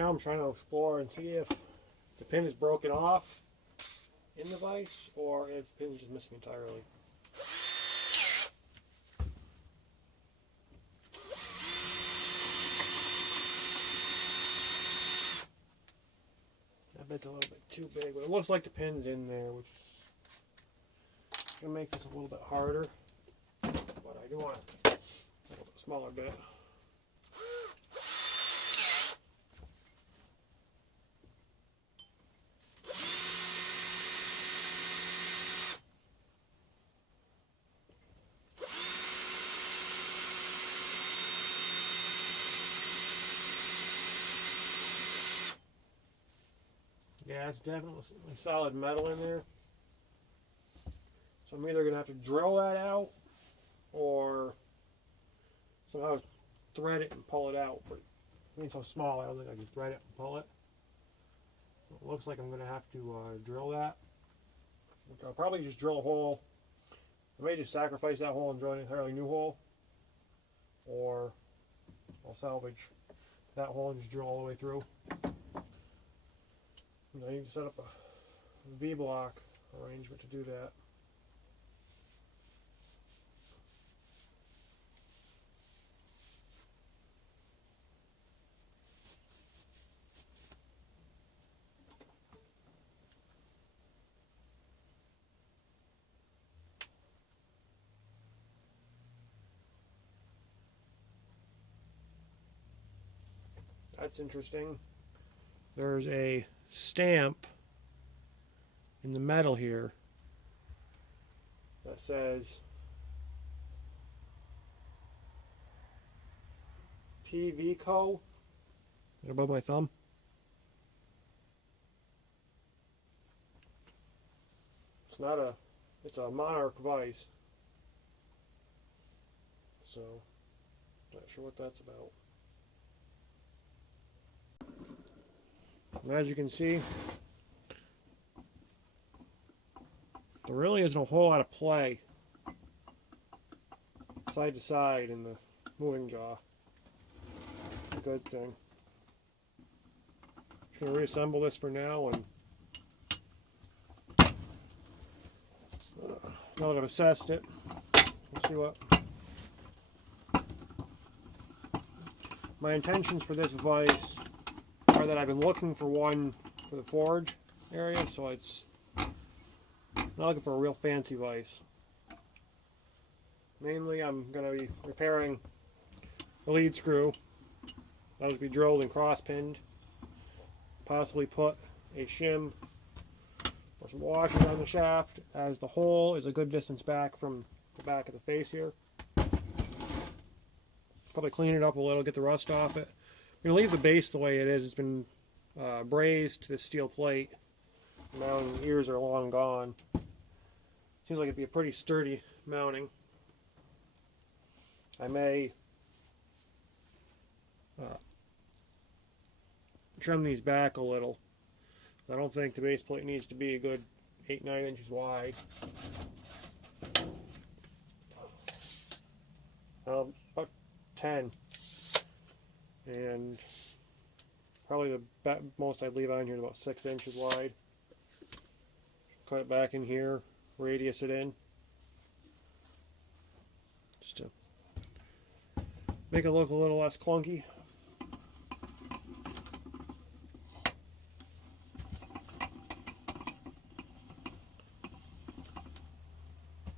now I'm trying to explore and see if the pin is broken off in the vise or if the pin is just missing entirely. That bit's a little bit too big, but it looks like the pin's in there, which is going to make this a little bit harder. But I do want a little bit smaller bit. Yeah, it's definitely solid metal in there. So I'm either going to have to drill that out or somehow thread it and pull it out. But being so small, I don't think I can thread it and pull it. It looks like I'm going to have to drill that. I'll probably just drill a hole. I may just sacrifice that hole and drill an entirely new hole. Or I'll salvage that hole and just drill all the way through. I need to set up a V-block arrangement to do that. That's interesting. There's a stamp in the metal here that says PVCO right above my thumb. It's a Monarch Vise. So, not sure what that's about. And as you can see, there really isn't a whole lot of play side to side in the moving jaw. A good thing. Just going to reassemble this for now, and now that I've assessed it, let's see what my intentions for this vise are. That I've been looking for one for the forge area, so it's not looking for a real fancy vise. Mainly I'm going to be repairing the lead screw. That'll be drilled and cross-pinned. Possibly put a shim or some washers on the shaft, as the hole is a good distance back from the back of the face here. Probably clean it up a little, get the rust off it. I'm going to leave the base the way it is. It's been brazed to the steel plate. The mounting ears are long gone. Seems like it'd be a pretty sturdy mounting. I may trim these back a little. I don't think the base plate needs to be a good 8-9 inches wide. About 10. And probably the most I'd leave on here is about 6 inches wide. Cut it back in here, radius it in, just to make it look a little less clunky.